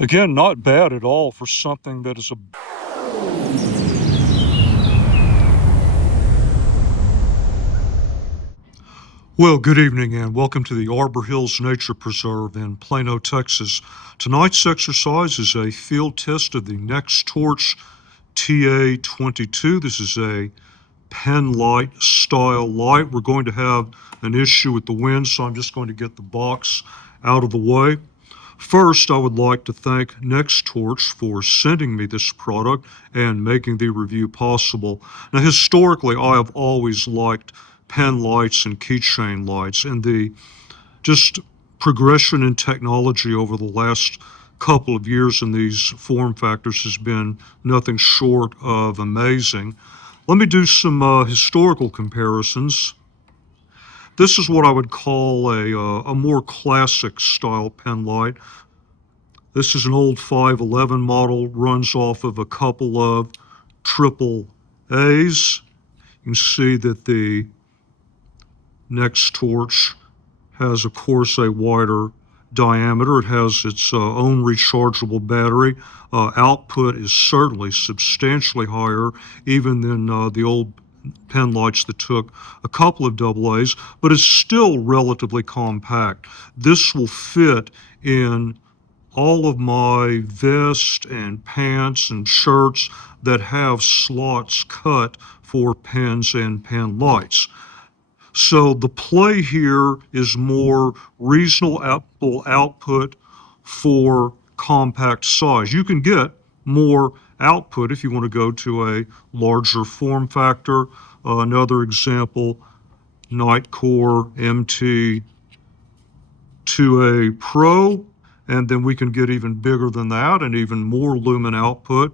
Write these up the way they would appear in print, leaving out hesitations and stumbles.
Again, not bad at all for something that is a... Well, good evening and welcome to the Arbor Hills Nature Preserve in Plano, Texas. Tonight's exercise is a field test of the NEXTORCH TA22. This is a Penlight style light. We're going to have an issue with the wind, so I'm just going to get the box out of the way. First, I would like to thank NEXTORCH for sending me this product and making the review possible. Now, historically, I have always liked pen lights and keychain lights, and the just progression in technology over the last couple of years in these form factors has been nothing short of amazing. Let me do some historical comparisons. This is what I would call a more classic style pen light. This is an old 511 model, runs off of a couple of triple A's. You can see that the NEXTORCH has, of course, a wider diameter. It has its own rechargeable battery. Output is certainly substantially higher even than the old pen lights that took a couple of AA's, but it's still relatively compact. This will fit in all of my vests and pants and shirts that have slots cut for pens and pen lights. So the play here is more reasonable output for compact size. You can get more output if you want to go to a larger form factor. Another example, Nitecore MT2A Pro, and then we can get even bigger than that and even more lumen output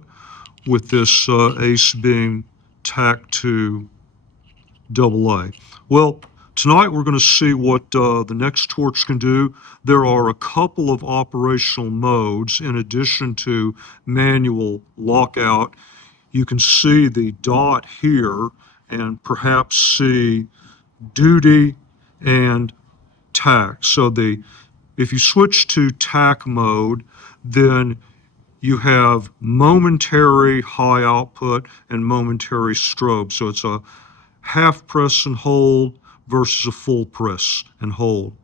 with this ACE being tacked to AA. Well, tonight we're going to see what the NEXTORCH can do. There are a couple of operational modes in addition to manual lockout. You can see the dot here and perhaps see duty and tack. So if you switch to tack mode, then you have momentary high output and momentary strobe. So it's a half press and hold versus a full press and hold.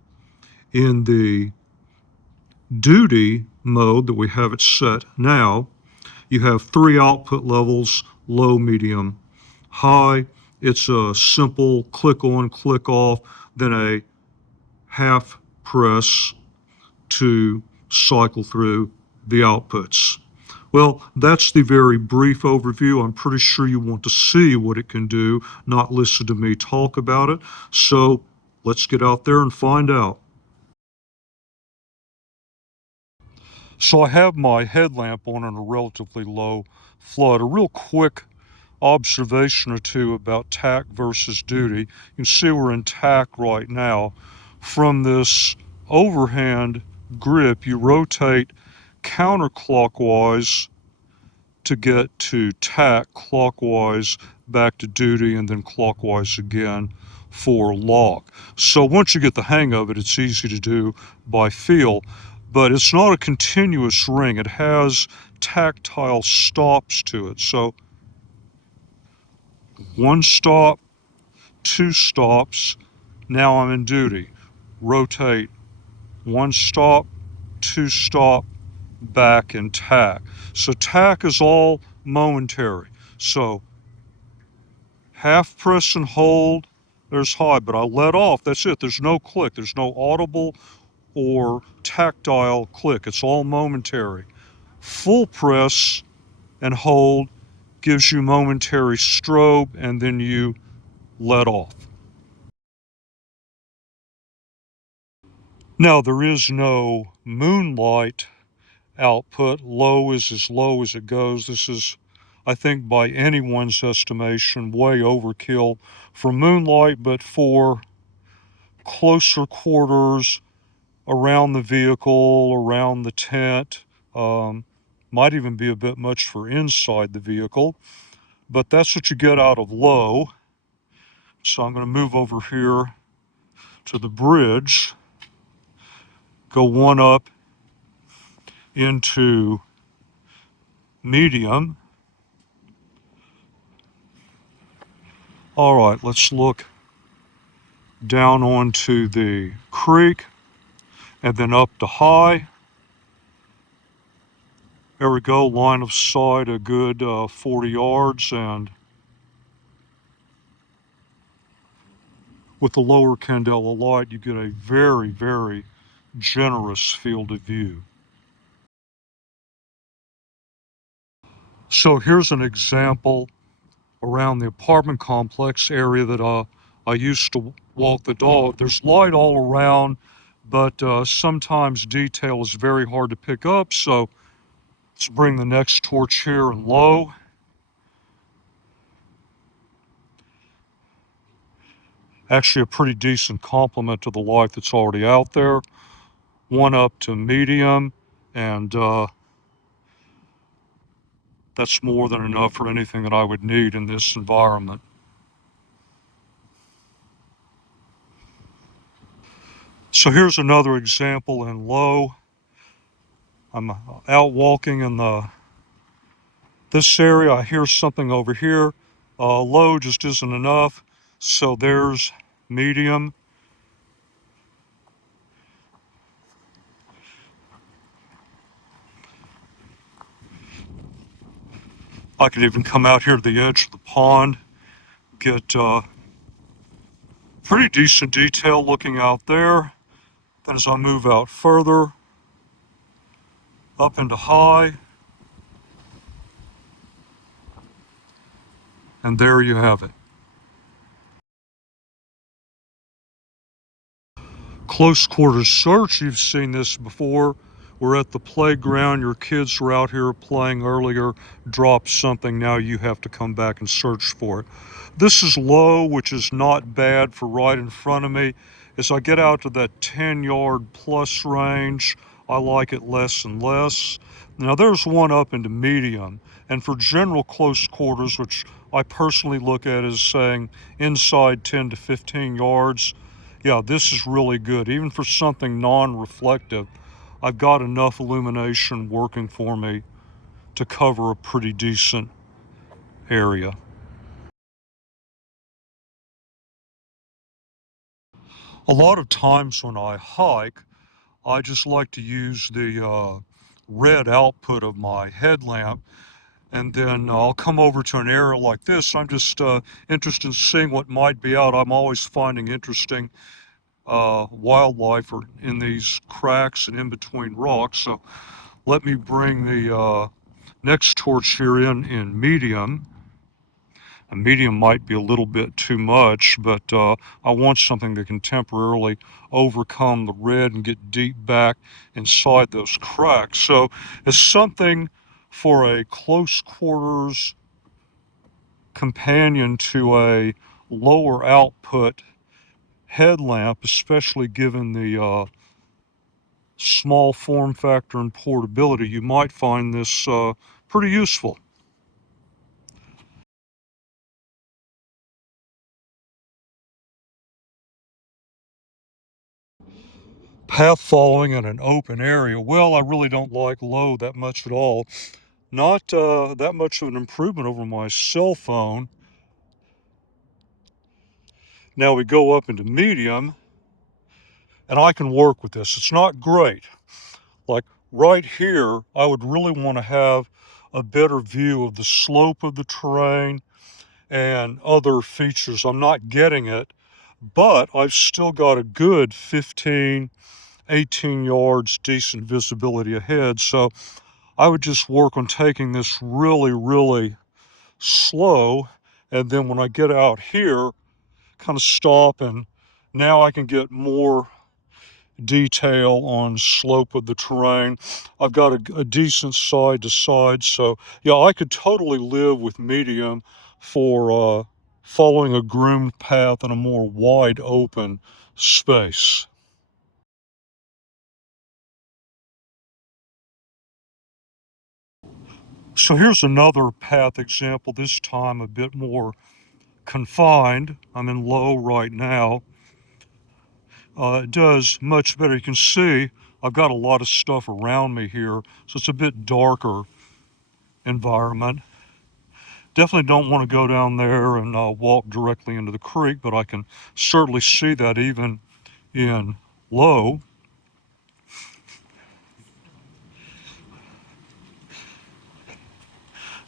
In the duty mode that we have it set now, you have three output levels: low, medium, high. It's a simple click on, click off, then a half press to cycle through the outputs. Well, that's the very brief overview. I'm pretty sure you want to see what it can do, not listen to me talk about it. So let's get out there and find out. So I have my headlamp on in a relatively low flood. A real quick observation or two about tack versus duty. You can see we're in tack right now. From this overhand grip, you rotate counterclockwise to get to tack, clockwise back to duty, and then clockwise again for lock. So once you get the hang of it, it's easy to do by feel, but it's not a continuous ring. It has tactile stops to it. So one stop, two stops, now I'm in duty. Rotate, one stop, two stop, back and tack. So tack is all momentary. So half press and hold, there's high, but I let off, that's it. There's no click, there's no audible or tactile click. It's all momentary. Full press and hold gives you momentary strobe, and then you let off. Now there is no moonlight output. Low is as low as it goes. This is, I think, by anyone's estimation, way overkill for moonlight, but for closer quarters around the vehicle, around the tent, might even be a bit much for inside the vehicle, but that's what you get out of low. So I'm going to move over here to the bridge, go one up into medium. All right, let's look down onto the creek and then up to high. There we go, line of sight a good 40 yards, and with the lower candela light, you get a very, very generous field of view. So here's an example around the apartment complex area that I used to walk the dog. There's light all around, but sometimes detail is very hard to pick up. So let's bring the NEXTORCH here in low. Actually a pretty decent complement to the light that's already out there. One up to medium, and that's more than enough for anything that I would need in this environment. So here's another example in low. I'm out walking in this area. I hear something over here. Low just isn't enough. So there's medium. I could even come out here to the edge of the pond, get pretty decent detail looking out there. Then as I move out further, up into high, and there you have it. Close quarters search, you've seen this before. We're at the playground, your kids were out here playing earlier, dropped something, now you have to come back and search for it. This is low, which is not bad for right in front of me. As I get out to that 10-yard plus range, I like it less and less. Now there's one up into medium, and for general close quarters, which I personally look at as saying inside 10 to 15 yards, yeah, this is really good. Even for something non-reflective, I've got enough illumination working for me to cover a pretty decent area. A lot of times when I hike, I just like to use the red output of my headlamp, and then I'll come over to an area like this. I'm just interested in seeing what might be out. I'm always finding interesting wildlife or in these cracks and in between rocks. So let me bring the NEXTORCH here in medium. A medium might be a little bit too much, but I want something that can temporarily overcome the red and get deep back inside those cracks. So it's something for a close quarters companion to a lower output headlamp, especially given the small form factor and portability. You might find this pretty useful. Path following in an open area. Well, I really don't like low that much at all. Not that much of an improvement over my cell phone. Now we go up into medium, and I can work with this. It's not great. Like right here, I would really want to have a better view of the slope of the terrain and other features. I'm not getting it, but I've still got a good 15, 18 yards decent visibility ahead. So I would just work on taking this really, really slow. And then when I get out here, kind of stop, and now I can get more detail on slope of the terrain. I've got a decent side to side. So yeah, I could totally live with medium for following a groomed path in a more wide open space. So here's another path example, this time a bit more confined. I'm in low right now. It does much better. You can see I've got a lot of stuff around me here, so it's a bit darker environment. Definitely don't want to go down there and walk directly into the creek, but I can certainly see that even in low.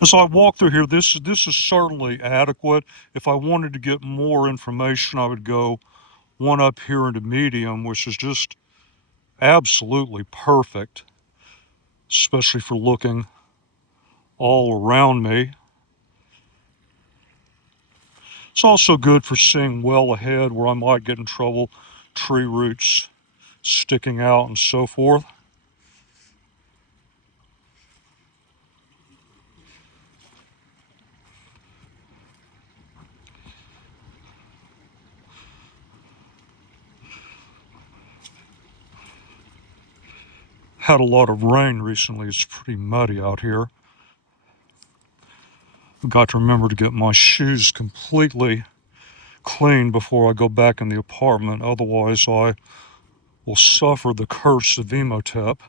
As I walk through here, this is certainly adequate. If I wanted to get more information, I would go one up here into medium, which is just absolutely perfect, especially for looking all around me. It's also good for seeing well ahead where I might get in trouble, tree roots sticking out and so forth. Had a lot of rain recently. It's pretty muddy out here. I've got to remember to get my shoes completely clean before I go back in the apartment. Otherwise, I will suffer the curse of Emotep.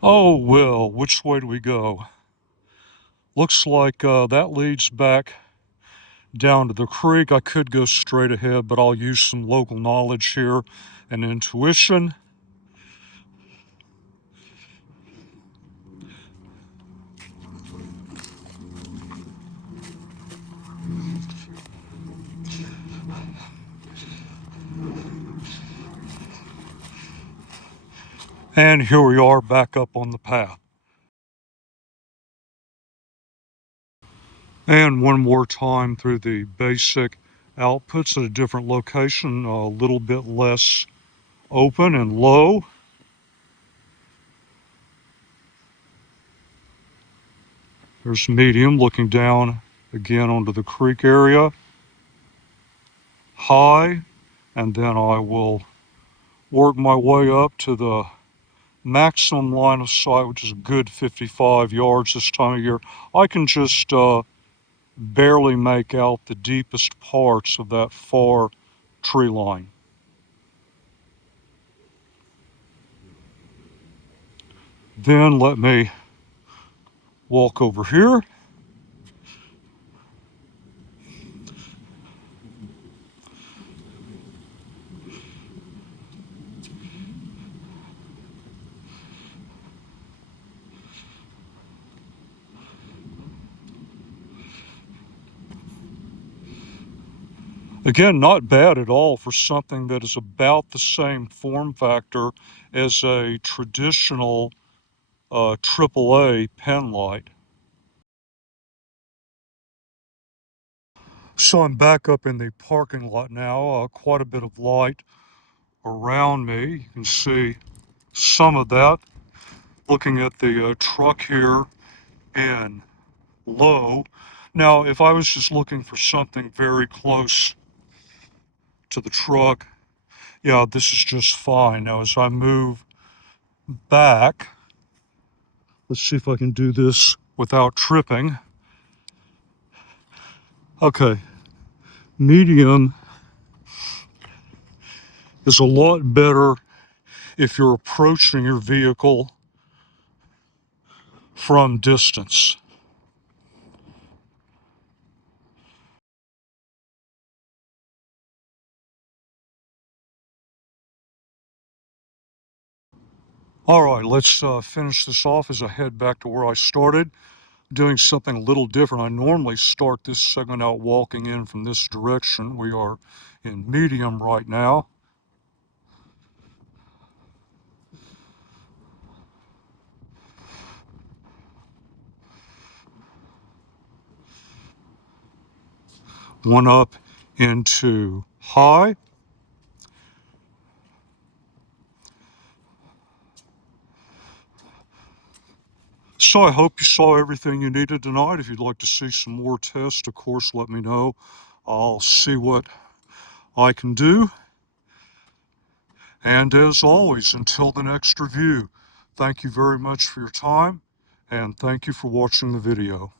Oh, well, which way do we go? Looks like that leads back down to the creek. I could go straight ahead, but I'll use some local knowledge here and intuition. And here we are back up on the path. And one more time through the basic outputs at a different location, a little bit less open and low. There's medium looking down again onto the creek area. High, and then I will work my way up to the maximum line of sight, which is a good 55 yards this time of year. I can just barely make out the deepest parts of that far tree line. Then let me walk over here. Again, not bad at all for something that is about the same form factor as a traditional AAA Penlight. So I'm back up in the parking lot now, quite a bit of light around me. You can see some of that. Looking at the truck here in low. Now, if I was just looking for something very close to the truck, yeah, this is just fine. Now, as I move back, let's see if I can do this without tripping. Okay, medium is a lot better if you're approaching your vehicle from distance. All right, let's finish this off as I head back to where I started. Doing something a little different. I normally start this segment out walking in from this direction. We are in medium right now. One up into high. So I hope you saw everything you needed tonight. If you'd like to see some more tests, of course, let me know. I'll see what I can do. And as always, until the next review, thank you very much for your time, and thank you for watching the video.